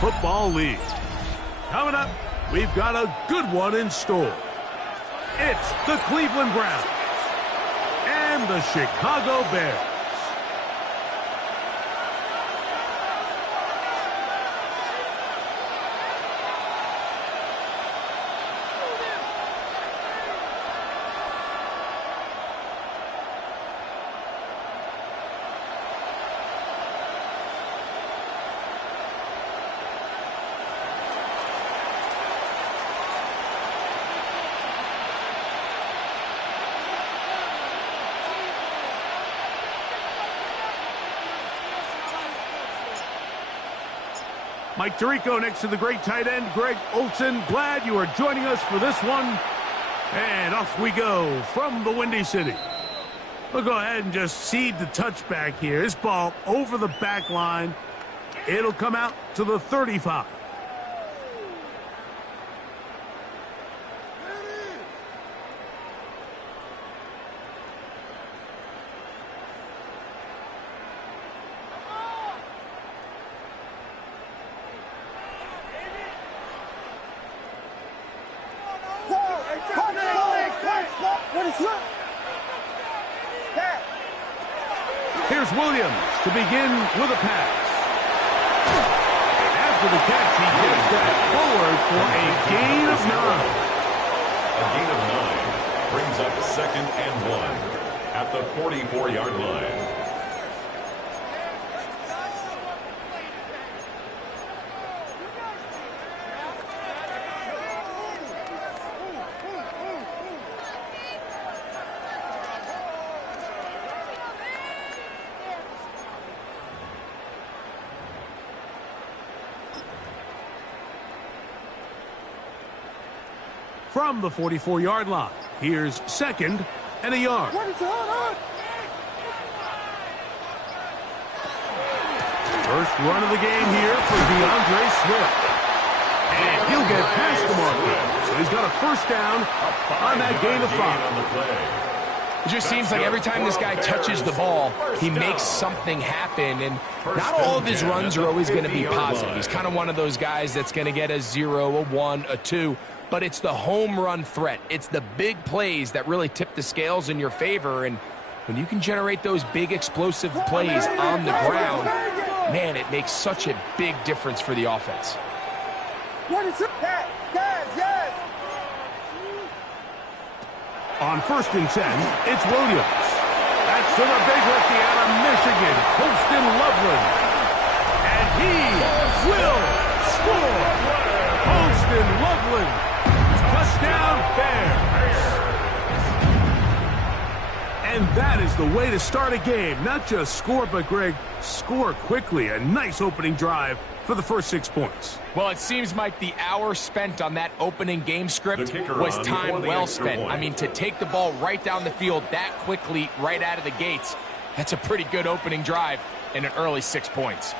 Football League. Coming up, we've got a good one in store. It's the Cleveland Browns and the Chicago Bears. Mike Tirico next to the great tight end, Greg Olsen. Glad you are joining us for this one. And off we go from the Windy City. We'll go ahead and just seed the touchback here. This ball over the back line. It'll come out to the 35. Here's Williams to begin with a pass. After the catch, he gets that forward for a gain of 9. A gain of 9 brings up 2nd and 1 at the 44-yard line. From the 44-yard line, here's 2nd and a yard. First run of the game here for DeAndre Swift. And he'll get past the marker. So he's got a first down on that gain of 5. It just seems like every time this guy touches the ball, he makes something happen. And not all of his runs are always going to be positive. He's kind of one of those guys that's going to get a 0, a 1, a 2. But it's the home run threat. It's the big plays that really tip the scales in your favor. And when you can generate those big explosive plays on the ground, man, it makes such a big difference for the offense. What is it? Yes. On 1st and 10, it's Williams. That's to the big lefty out of Michigan, Holston Loveland. And he will score. Holston Loveland. Touchdown, Bears. And that is the way to start a game. Not just score, but, Greg, score quickly. A nice opening drive for the first 6 points. Well, it seems like the hour spent on that opening game script was time well spent. I mean, to take the ball right down the field that quickly right out of the gates, that's a pretty good opening drive and an early 6 points.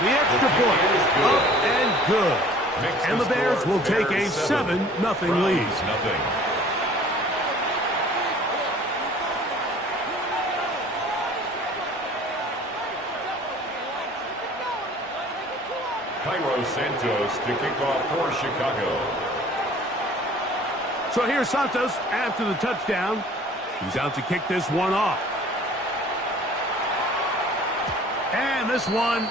The extra point, up and good. And the Bears will take a 7-0 lead. Cairo Santos to kick off for Chicago. So here's Santos after the touchdown. He's out to kick this one off. And this one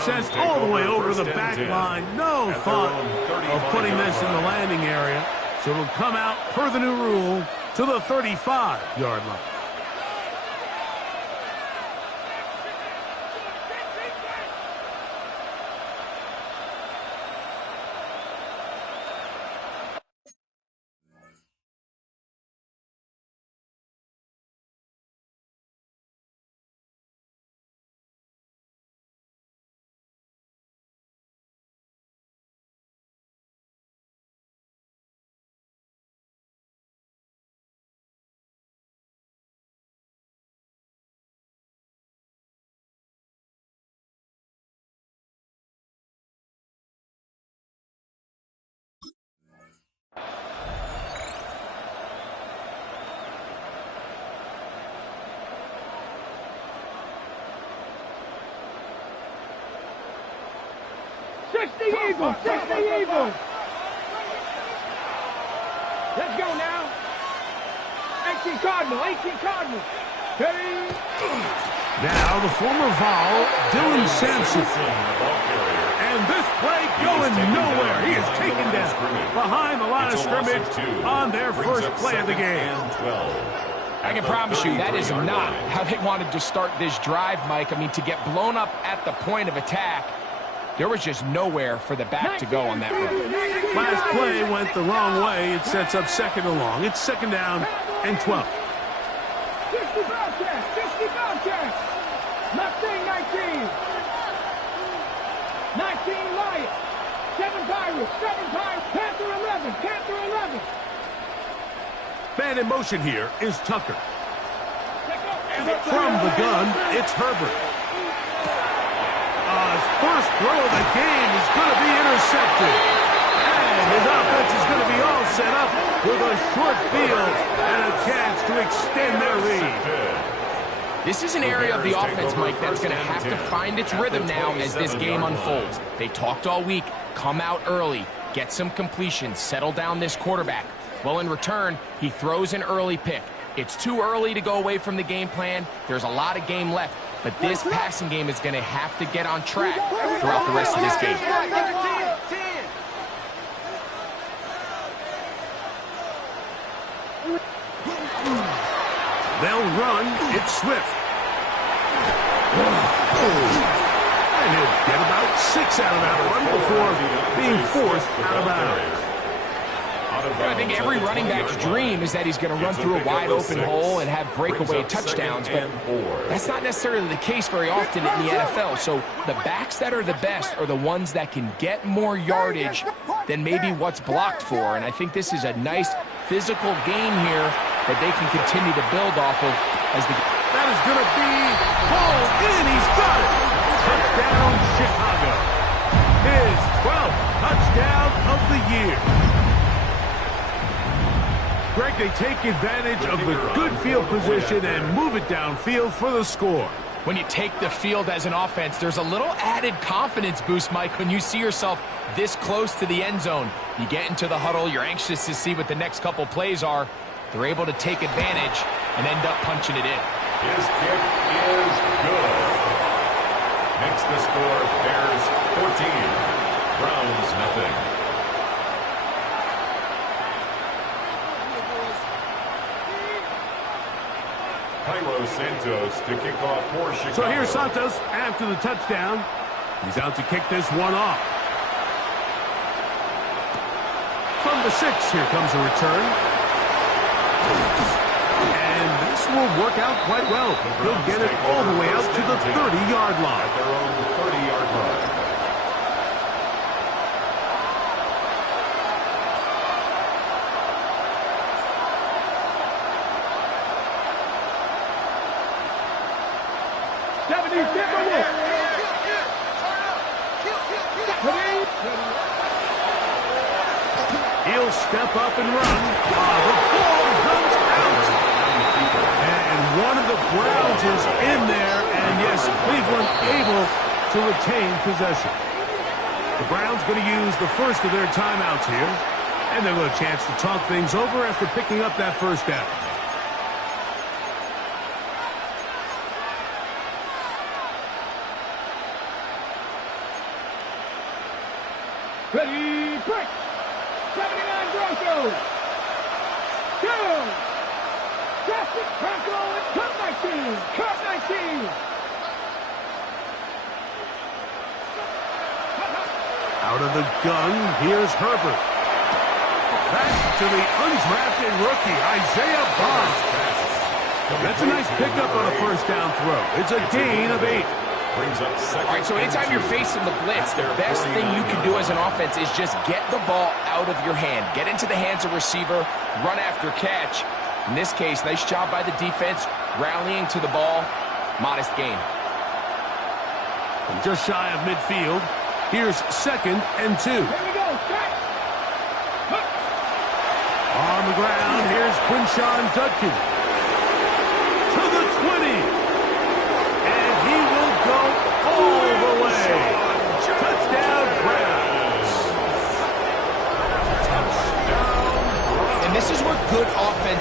sent all the way over the back line. No thought of putting this in the landing area. So it'll come out, per the new rule, to the 35-yard line. 60 Eagles, 60 Eagles. Let's go now. 18 Cardinal, 18 Cardinal. Now the former Vol, Dylan Sampson. And this play going nowhere. He is taken down behind the line of scrimmage on their first play of the game. I can promise you that is not how they wanted to start this drive, Mike. I mean, to get blown up at the point of attack, there was just nowhere for the back to go on that run. Last play went the wrong way. It sets up second and long. It's second down and 12. 60 Bobcats, 60 Bobcats. Mustang 19. 19 Lions. 7 Pirates, 7 Pirates. Panther 11, Panther 11. Man in motion here is Tucker. From the gun, it's Herbert. His first throw of the game is going to be intercepted. And his offense is going to be all set up with a short field and a chance to extend their lead. This is an area of the offense, Mike, that's going to have to find its rhythm now as this game unfolds. They talked all week, come out early, get some completions, settle down this quarterback. Well, in return, he throws an early pick. It's too early to go away from the game plan. There's a lot of game left, but this passing game is going to have to get on track throughout the rest of this game. They'll run. It's Swift. And he'll get about 6 out of that run before being forced out of bounds. I think every running back's dream is that he's going to run through a wide-open hole and have breakaway touchdowns, but that's not necessarily the case very often in the NFL. So the backs that are the best are the ones that can get more yardage than maybe what's blocked for, and I think this is a nice physical game here that they can continue to build off of as the... That is going to be hauled in. He's got it. Touchdown, Chicago. His 12th touchdown of the year. Greg, they take advantage of the good field position and move it downfield for the score. When you take the field as an offense, there's a little added confidence boost, Mike, when you see yourself this close to the end zone. You get into the huddle, you're anxious to see what the next couple plays are. They're able to take advantage and end up punching it in. His kick is good. Makes the score Bears 14, Browns nothing. Santos to kick off for Chicago. So here's Santos after the touchdown. He's out to kick this one off. From the 6, here comes a return. And this will work out quite well. He'll get it all the way out to the 30-yard line. At their own 30-yard line. He'll step up and run. The ball comes out. And one of the Browns is in there. And yes, Cleveland able to retain possession. The Browns going to use the first of their timeouts here. And they'll get a chance to talk things over after picking up that first down. Ready, break. 79 Broncos. Go. Justin Bronco and cut 19. Cut 19. Out of the gun, here's Herbert. Back to the undrafted rookie, Isaiah Bond. That's a nice pickup on a first down throw. It's a gain of 8. Brings up second. All right, so anytime you're facing the blitz, the best thing you can do as an offense is just get the ball out of your hand. Get into the hands of receiver, run after catch. In this case, nice job by the defense, rallying to the ball. Modest gain. From just shy of midfield, here's 2nd and 2. Here we go. Set. On the ground, here's Quinshawn Judkins. To the 20. And he will go all the way. Touchdown, Browns.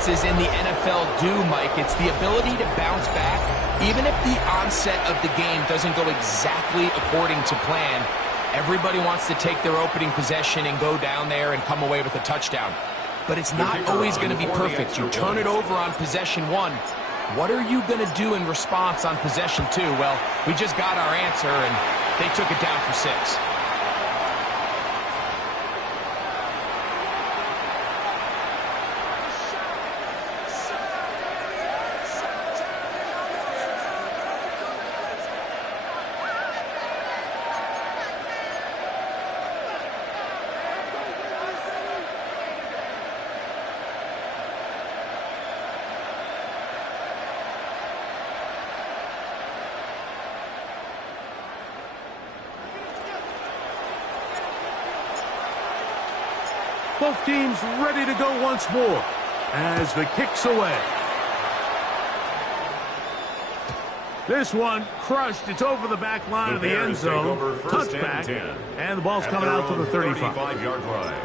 defenses in the NFL do, Mike. It's the ability to bounce back, even if the onset of the game doesn't go exactly according to plan. Everybody wants to take their opening possession and go down there and come away with a touchdown. But it's not always going to be perfect. You turn it over on possession 1. What are you going to do in response on possession 2? Well, we just got our answer, and they took it down for 6. Both teams ready to go once more as the kick's away. This one crushed. It's over the back line of the end zone. Touchback. And the ball's coming out to the 35-yard line.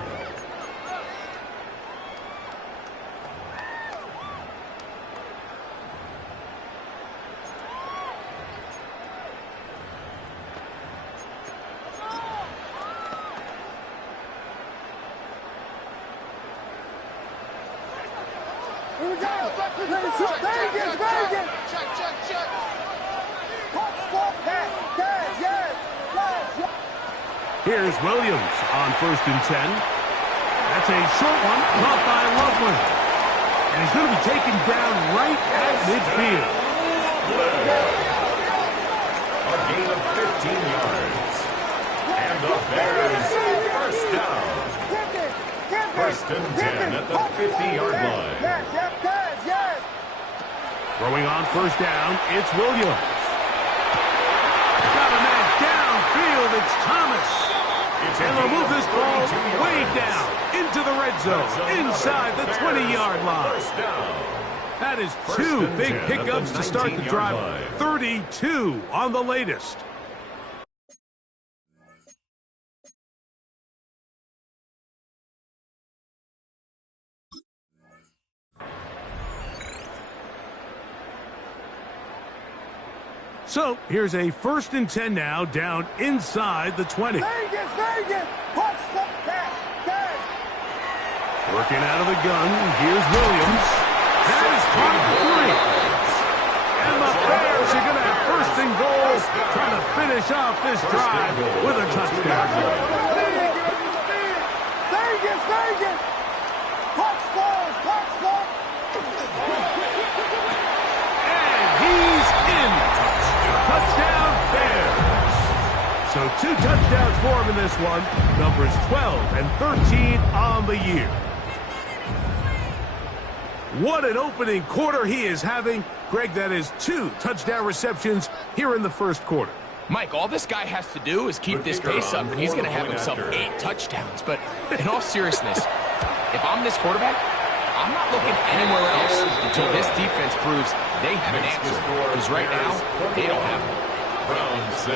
Here's Williams on 1st and 10. That's a short one, caught by Loveland. And he's going to be taken down right at midfield. A gain of 15 yards. And the Bears first down. 1st and 10 at the 50-yard line. Throwing on 1st down, it's Williams. Got a man downfield, it's Thomas. And they'll move this ball way down into the red zone, inside the 20-yard line. That is 2 big pickups to start the drive. 32 on the latest. So here's a 1st and 10 now, down inside the 20. Working out of the gun, here's Williams. That is caught at 3. And the Bears are going to have 1st and goal, trying to finish off this drive with a touchdown. And he's in. Touchdown, Bears. So 2 touchdowns for him in this one. Numbers 12 and 13 on the year. What an opening quarter he is having. Greg, that is 2 touchdown receptions here in the 1st quarter. Mike, all this guy has to do is keep this pace up, and he's going to have himself 8 touchdowns. But in all seriousness, if I'm this quarterback, I'm not looking anywhere else until this defense proves they have an answer. Because right now, they don't have one. Round 6.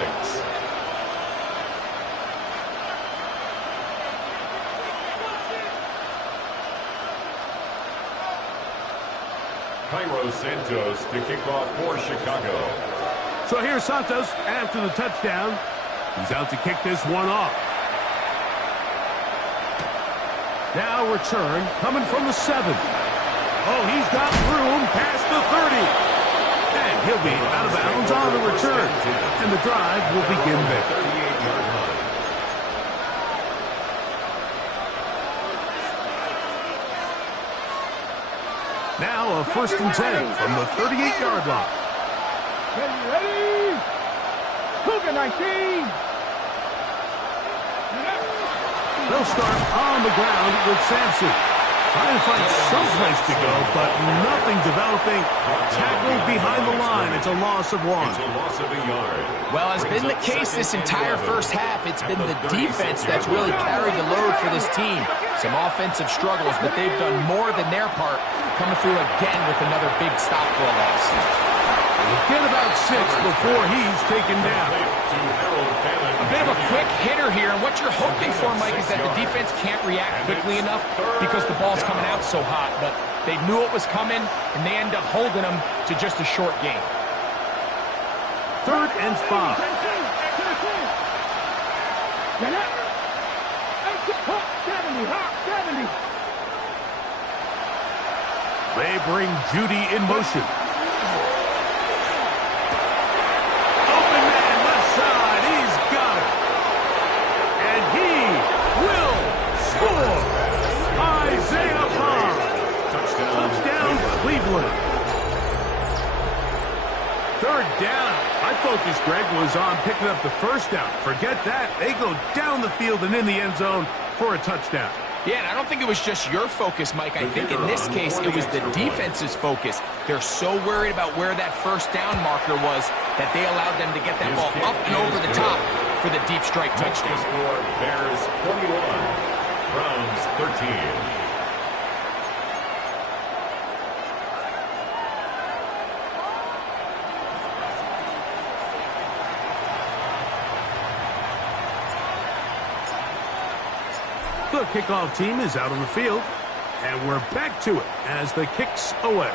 Cairo Santos to kick off for Chicago. So here's Santos after the touchdown. He's out to kick this one off. Now return coming from the 7. Oh, he's got room past the 30. And he'll be out of bounds on the return. And the drive will begin there. 38-yard line. Now a 1st and 10 from the 38-yard line. Ready? Cougar 19. They'll start on the ground with Sampson. Trying to find some place to go, but nothing developing. Tackled behind the line. It's a loss of 1. It's a loss of a yard. Well, as been the case this entire first half, it's been the defense that's really carried the load for this team. Some offensive struggles, but they've done more than their part, coming through again with another big stop for a loss. We'll get about 6 before he's taken down. A bit of a quick hitter here And what you're hoping for, Mike, is that the defense can't react quickly enough because the ball's coming out so hot. But they knew it was coming, and they end up holding them to just a short game. 3rd and 5. Get up. 70. They bring Judy in motion. Open man, left side. He's got it. And he will score. Isaiah Bond. Touchdown, Cleveland. 3rd down. My focus, Greg, was on picking up the 1st down. Forget that. They go down the field and in the end zone for a touchdown. Yeah, and I don't think it was just your focus, Mike. I think in this case, it was the defense's focus. They're so worried about where that 1st down marker was that they allowed them to get that ball up and over the top for the deep strike touchdown. Bears 21, Browns 13. The kickoff team is out on the field, and we're back to it as the kick's away.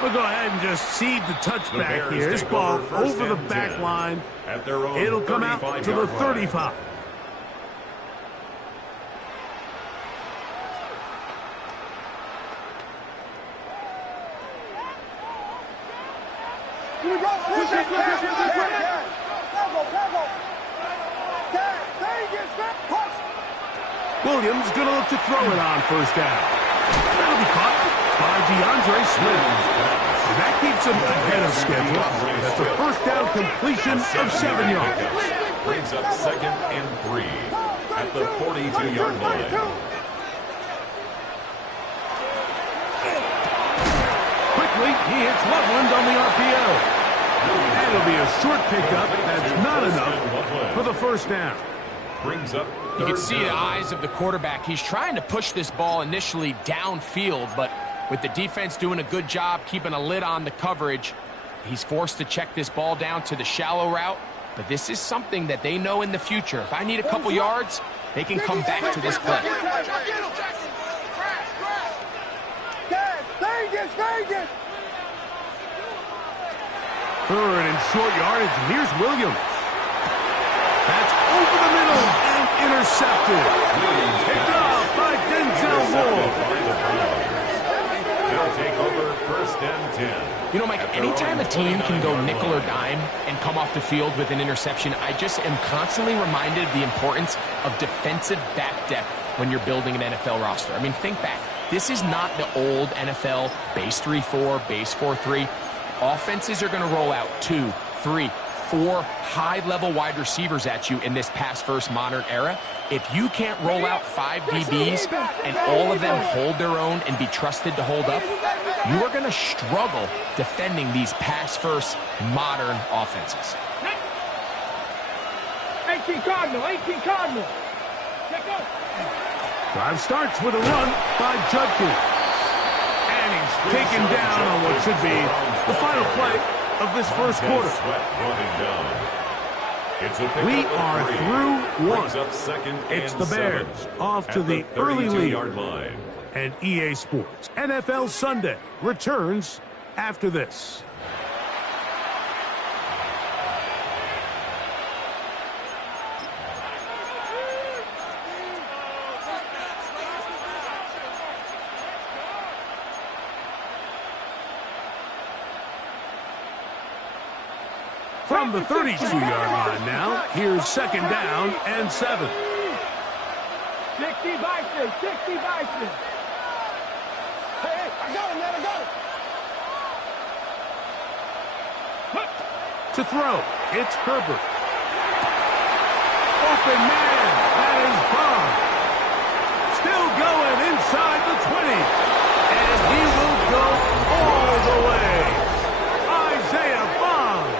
We'll go ahead and just seed the touchback here. This ball over the back line. It'll come out to the 35. Williams going to look to throw it on 1st down. That'll be caught by DeAndre Swift. And that keeps him ahead of schedule. That's a 1st down completion of 7 yards. Brings up 2nd and 3 at the 42-yard line. Quickly, he hits Loveland on the RPO. And it'll be a short pickup. That's not enough for the 1st down. Brings up. You can see the eyes of the quarterback. He's trying to push this ball initially downfield, but with the defense doing a good job keeping a lid on the coverage, he's forced to check this ball down to the shallow route. But this is something that they know in the future. If I need a couple yards, they can come back to this play. Third and short yardage, and here's Williams. That's over the middle and intercepted. Picked off by Denzel Ward. They'll take over 1st and 10. You know, Mike, anytime a team can go nickel or dime and come off the field with an interception, I just am constantly reminded of the importance of defensive back depth when you're building an NFL roster. I mean, think back. This is not the old NFL base 3-4, base 4-3. Offenses are going to roll out 2, 3, 4 high-level wide receivers at you in this pass-first modern era. If you can't roll out 5 DBs and all of them hold their own and be trusted to hold up, you are going to struggle defending these pass-first modern offenses. 18 Cardinal. Drive starts with a run by Judkins. And he's taken down on what should be the final play of this 1st quarter. We are through 1. It's the Bears off to the early lead. And EA Sports NFL Sunday returns after this. From the 32-yard line now, here's 2nd down and 7. 60 Bison. Hey, I got him, man, I got him. To throw, it's Herbert. Open man, that is Bond. Still going inside the 20. And he will go all the way. Isaiah Bond.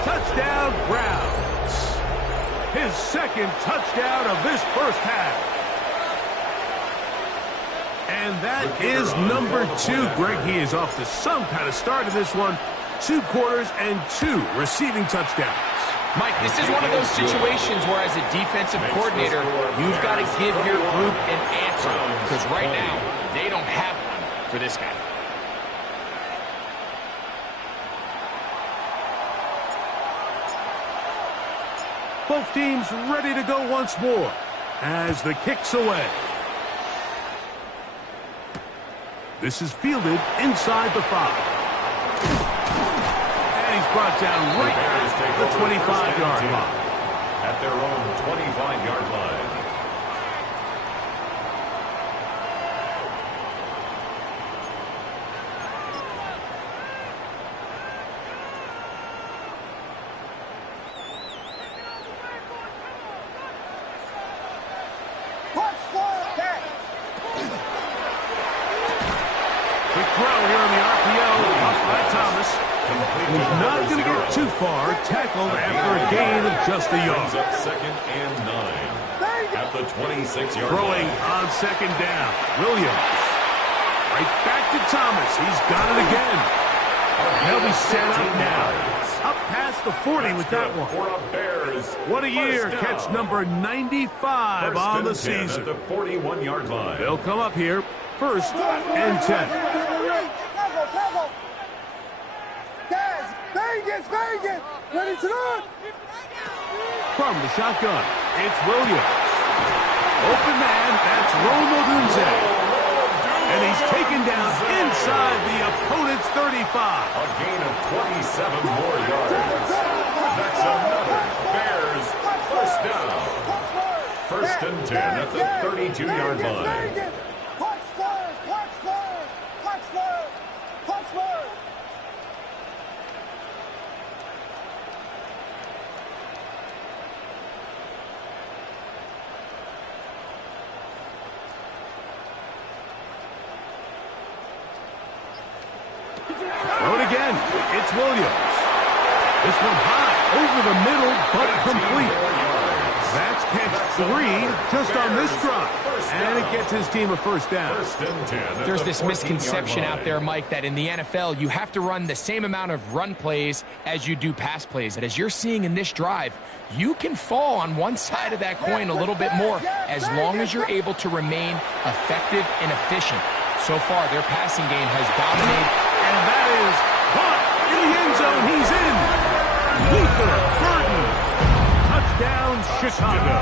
Touchdown, Browns. His 2nd touchdown of this 1st half. And that is number 2. Greg, he is off to some kind of start in this one. 2 quarters and 2 receiving touchdowns. Mike, this is one of those situations where as a defensive coordinator, you've got to give your group an answer. Because right now, they don't have one for this guy. Both teams ready to go once more as the kick's away. This is fielded inside the 5. And he's brought down right at the 25-yard line. At their own 25-yard line. Quick throw here on the RPO. Off by Thomas. He's not going to get too far. Tackled after a gain of just a yard. Up 2nd and 9. At the 26-yard line. Throwing on 2nd down. Williams. Right back to Thomas. He's got it again. They'll be set up now. Up past the 40 with that one. What a year. Catch number 95 on the season. At the 41-yard line. They'll come up here. 1st and 10. Vegas! Ready to run! From the shotgun, it's Williams. Open man, that's Romo Dunze. And he's taken down inside the opponent's 35. A gain of 27 more yards. That's another Bears first down. 1st and 10 at the 32-yard line. Throw it again. It's Williams. This one high over the middle, but complete. That's catch 3 just on this drive. And it gets his team a 1st down. There's this misconception out there, Mike, that in the NFL, you have to run the same amount of run plays as you do pass plays. And as you're seeing in this drive, you can fall on one side of that coin a little bit more as long as you're able to remain effective and efficient. So far, their passing game has dominated. And that is caught in the end zone. He's in. Luther Burden. Touchdown, Chicago.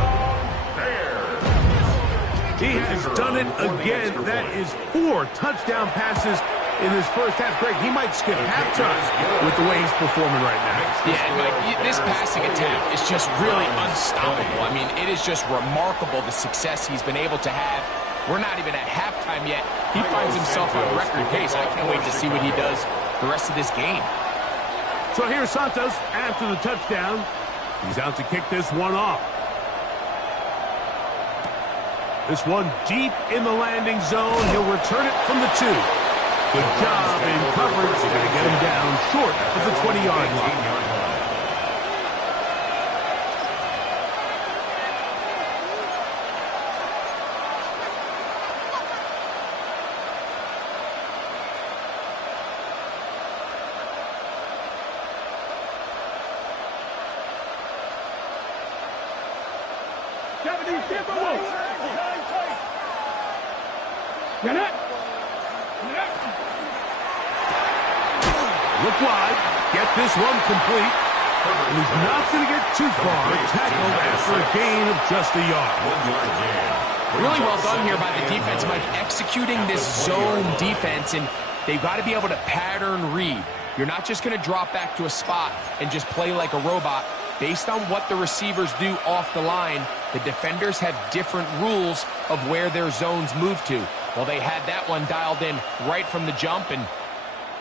He has done it again. That is 4 touchdown passes in his first half. Greg, he might skip halftime with the way he's performing right now. Yeah, Mike, this passing attack is just really unstoppable. I mean, it is just remarkable the success he's been able to have. We're not even at halftime yet. He finds himself on record pace. I can't wait to see what he does the rest of this game. So here's Santos after the touchdown. He's out to kick this one off. This one deep in the landing zone. He'll return it from the 2. Good job in coverage. They're going to get him down short of the 20-yard line. Look wide. Get this one complete. And he's not going to get too far. Tackled after a gain of just a yard. Really well done here by the defense, Mike, executing this zone defense, and they've got to be able to pattern read. You're not just going to drop back to a spot and just play like a robot. Based on what the receivers do off the line, the defenders have different rules of where their zones move to. Well, they had that one dialed in right from the jump, and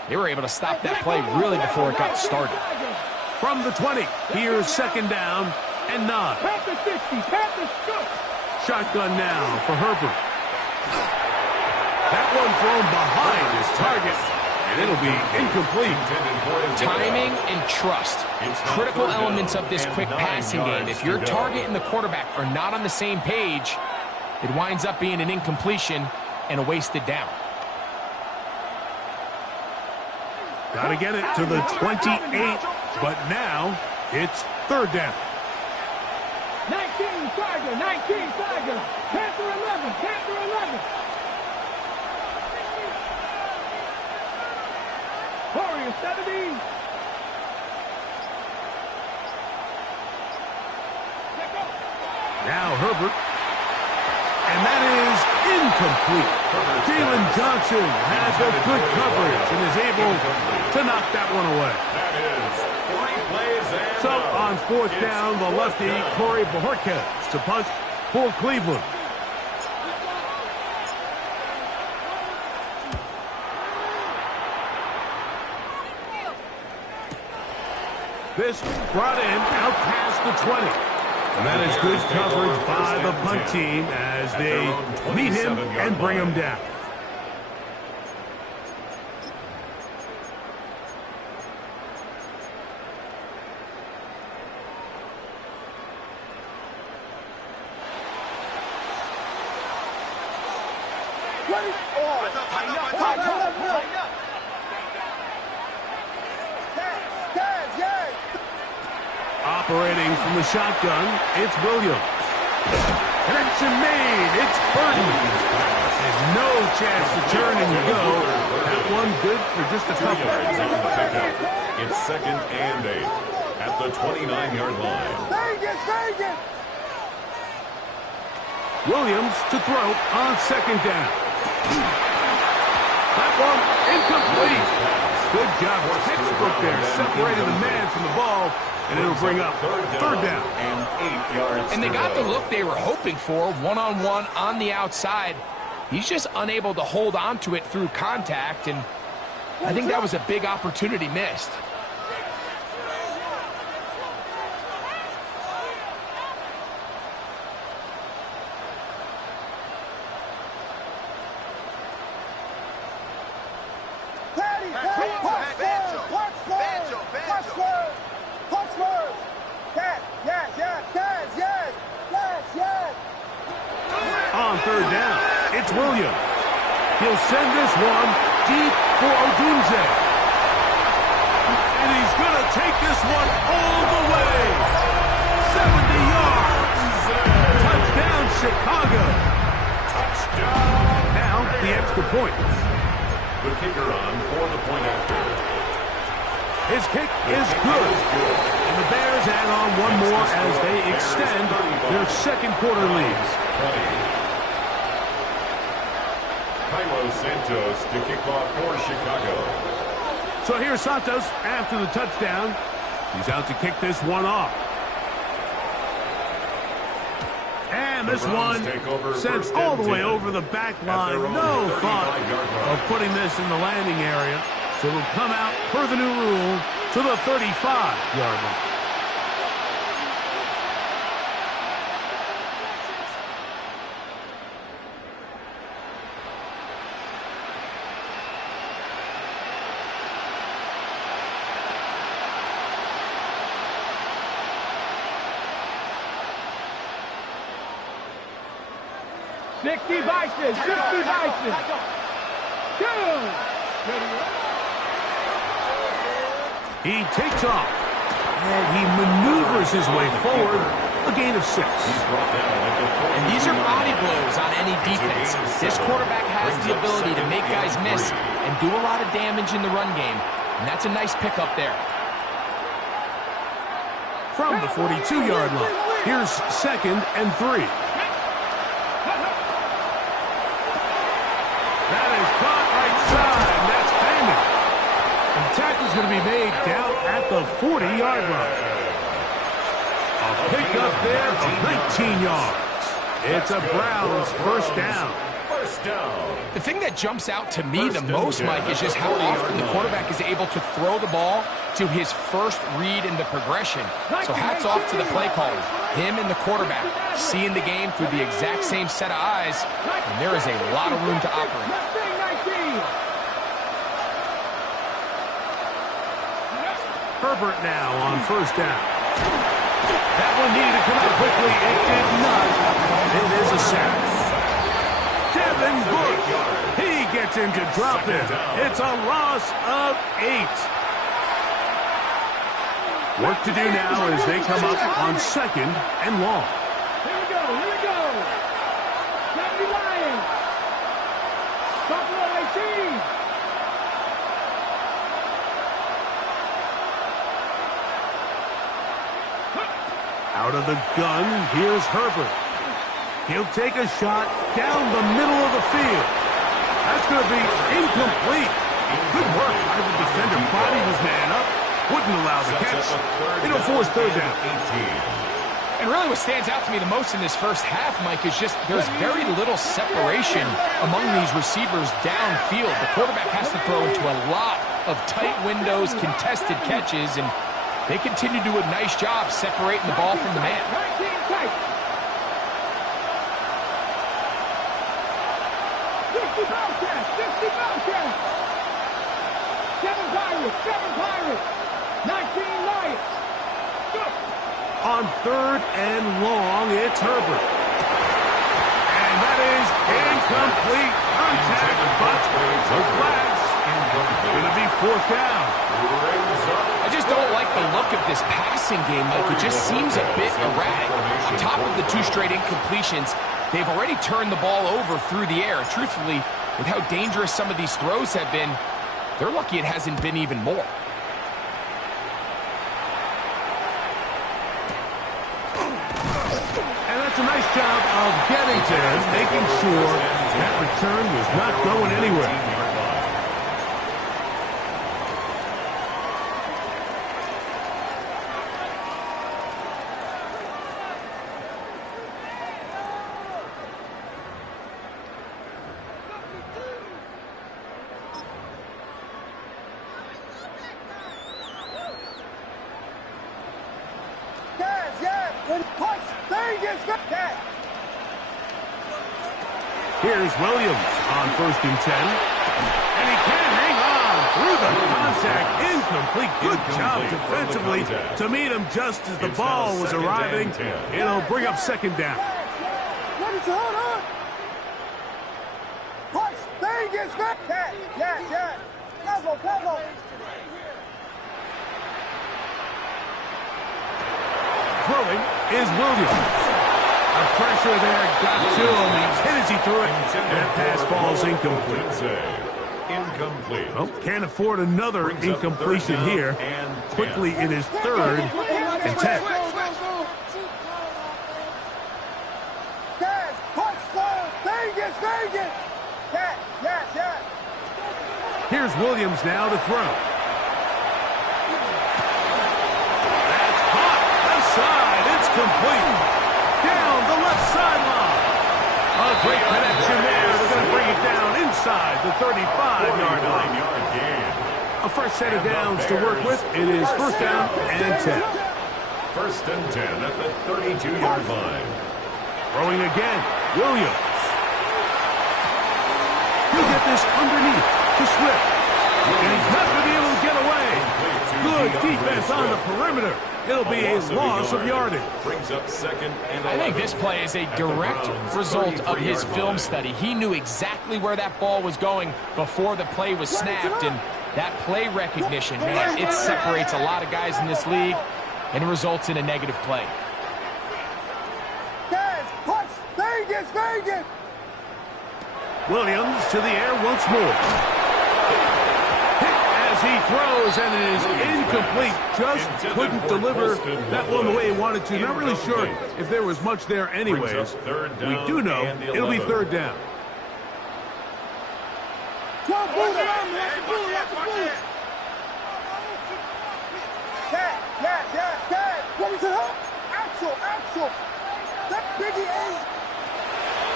they were able to stop that play really before it got started. From the 20, here's 2nd down and 9. Shotgun now for Herbert. That one thrown behind his target, and it'll be incomplete. Timing and trust, critical elements of this quick passing game. If your target and the quarterback are not on the same page, it winds up being an incompletion and a wasted down. Got to get it to the 28, but now it's Third down. 19 Tiger, 19 Tiger. Panther 11, Panther 11. Warrior 70. Now Herbert. And that is incomplete. Jalen Johnson has a good coverage and is able to knock that one away. That is 3 plays and So on fourth down, the lefty, Corey Bojorquez to punt for Cleveland. This brought in out past the 20. And that is good coverage by the punt team as they meet him and bring him down. Operating from the shotgun, it's Williams. Connection made, it's Burton. And no chance to turn and go. That one good for just a couple. yards on the pickup. It's 2nd and 8 at the 29-yard line. Williams to throw on 2nd down. That one incomplete. Good job. Textbook there. Separated the man from the ball. And it'll bring up third down. And 8 yards. And they got the look they were hoping for, one-on-one on the outside. He's just unable to hold on to it through contact, and I think that was a big opportunity missed. On third down, it's Williams. He'll send this one deep for Odunze. And he's going to take this one all the way. 70 yards. Touchdown, Chicago. Touchdown. Now the extra point. The kicker on for the point after. His kick is good. And the Bears add on one more as they extend their second quarter lead. 20. Kylo Santos to kick off for Chicago. So here's Santos after the touchdown. He's out to kick this one off. And this one sent all the way over the back line. No thought of putting this in the landing area. So it'll come out per the new rule to the 35-yard line. Sixty Bison, 60 Bison. He takes off, and he maneuvers his way forward, a gain of 6. And these are body blows on any defense. This quarterback has the ability to make guys miss and do a lot of damage in the run game, and that's a nice pickup there. From the 42-yard line, here's 2nd and 3. That is caught right side. That's Bandit. And tackle's going to be made down at the 40-yard line. A pickup there of 19 yards. It's a Browns first down. First down. The thing that jumps out to me the most, Mike, is just how often the quarterback is able to throw the ball to his first read in the progression. So hats off to the play caller. Him and the quarterback seeing the game through the exact same set of eyes, and there is a lot of room to operate. Herbert now on first down. That one needed to come out quickly. It did not. It is a sack. Devin Bush. He gets into drop it. It's a loss of 8. Work to do now as they come up on 2nd and long. Here we go, here we go. 70 Lions. Buffalo 18. Out of the gun, here's Herbert. He'll take a shot down the middle of the field. That's going to be incomplete. Good work by the defender. Bodied his man up. Wouldn't allow the catch. It'll force 3rd down. And really what stands out to me the most in this first half, Mike, is just there's very little separation among these receivers downfield. The quarterback has to throw into a lot of tight windows, contested catches, and they continue to do a nice job separating the ball from the man. 19 tight. 50 Bobcats, 50 Bobcats. 7 Pirates, 7 Pirates. 19 Lions. Go. On 3rd and long, it's Herbert. And that is incomplete. Contact, but no flags. Going to be 4th down. I just don't like the look of this passing game, Mike. It just seems a bit erratic. On top of the 2 straight incompletions, they've already turned the ball over through the air. Truthfully, with how dangerous some of these throws have been, they're lucky it hasn't been even more. And that's a nice job of getting to him, making sure that return was not going anywhere. Here's Williams on 1st and 10. And he can't hang on through the contact. Incomplete. Good job defensively to meet him just as the ball was arriving. It'll bring up 2nd down. Hold on. Push. Vegas. Yes. Cover. Throwing is Williams. The pressure there got to him. He's hit as he threw it. And that pass ball's incomplete. Well, can't afford another incompletion here. Quickly in his 3rd and 10. Vegas. Yes. Here's Williams now to throw. That's caught. Left side. It's complete. Down the left sideline. A great connection there. They're going to bring it down inside the 35-yard line. A fresh set of downs to work with. It is 1st down and 10. 1st and 10 at the 32-yard line. Throwing again. Williams. He'll get this underneath to Swift. And he's not going to be able to get away. Good defense on the perimeter. It'll be a loss of yardage. Brings up 2nd and 11. I think this play is a direct result of his film study. He knew exactly where that ball was going before the play was snapped, and that play recognition, man, it separates a lot of guys in this league, and it results in a negative play. Vegas. Williams to the air once more. As he throws, and it is incomplete. Just couldn't deliver that one the way he wanted to. Not really sure if there was much there anyways. We do know it'll be 3rd down.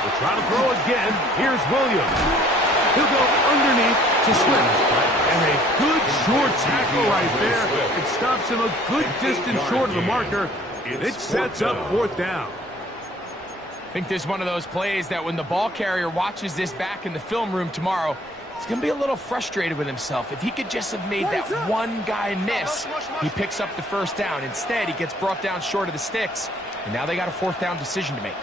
We'll try to throw again. Here's Williams. He'll go underneath to Swift. And a good short tackle right there. It stops him a good distance short of the marker. It sets up 4th down. I think this is one of those plays that when the ball carrier watches this back in the film room tomorrow, he's going to be a little frustrated with himself. If he could just have made that one guy miss, he picks up the 1st down. Instead, he gets brought down short of the sticks, and now they got a 4th down decision to make.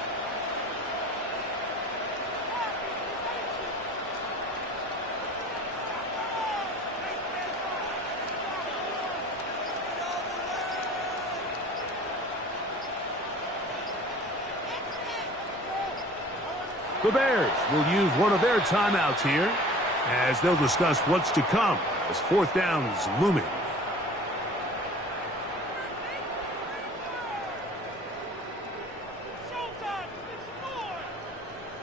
The Bears will use one of their timeouts here as they'll discuss what's to come as fourth down is looming.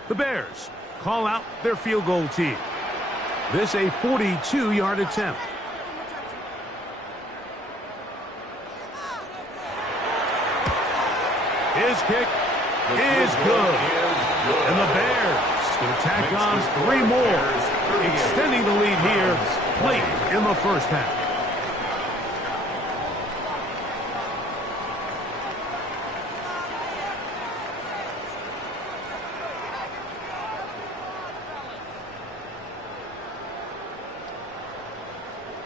The Bears call out their field goal team. This a 42-yard attempt. His kick is good. And the Bears going to tack on 3 more, extending the lead here late in the first half.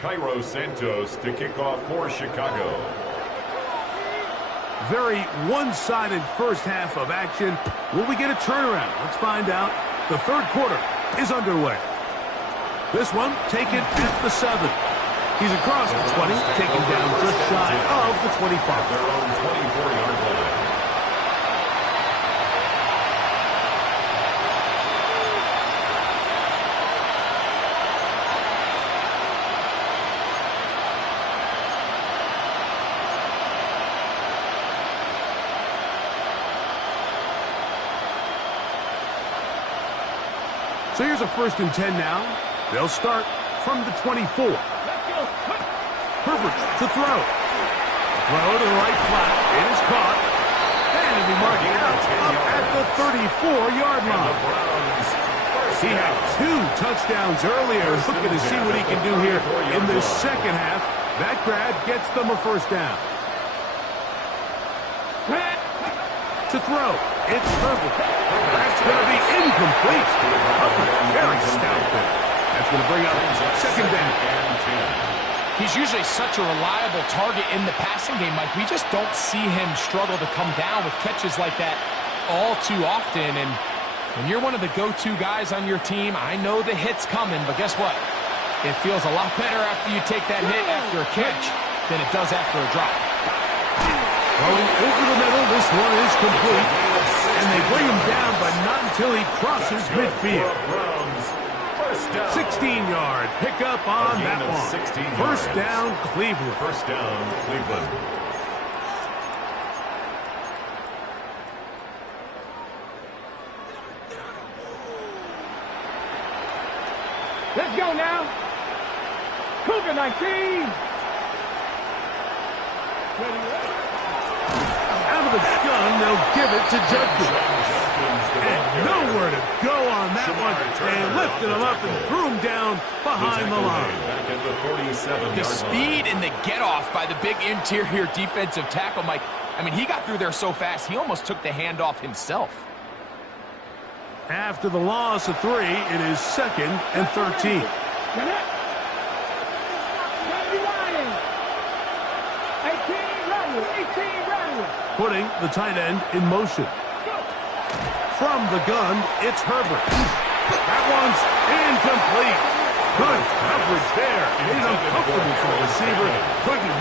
Cairo Santos to kick off for Chicago. Very one-sided first half of action. Will we get a turnaround? Let's find out. The third quarter is underway. This one taken at the 7. He's across the 20, taken down just shy of the 25. Their own 24-yard line. So here's a 1st and 10 now. They'll start from the 24. Herbert to throw. Throw to the right flat. It is caught. And it'll be marked out up at the 34-yard line. He had 2 touchdowns earlier. Looking to see what he can do here in the second half. That grab gets them a first down. To throw. It's Herbert. That's going to be incomplete. Very stout there. That's going to bring up second down. He's usually such a reliable target in the passing game, Mike. We just don't see him struggle to come down with catches like that all too often. And when you're one of the go-to guys on your team, I know the hit's coming, but guess what? It feels a lot better after you take that hit after a catch than it does after a drop. Going over the middle, this one is complete. And they bring him down, but not until he crosses midfield. 16-yard pickup on that one. First down, Cleveland. First down, Cleveland. Let's go now. Cougar 19. Out of the gun, they'll give it to Judkins. And nowhere to go on that one. They lifted him up and threw him down behind the line. The speed and the get-off by the big interior defensive tackle, Mike. I mean, he got through there so fast, he almost took the handoff himself. After the loss of 3, it is 2nd and 13. Putting the tight end in motion. From the gun, it's Herbert. That one's incomplete. Good coverage there. It is uncomfortable for the receiver. Couldn't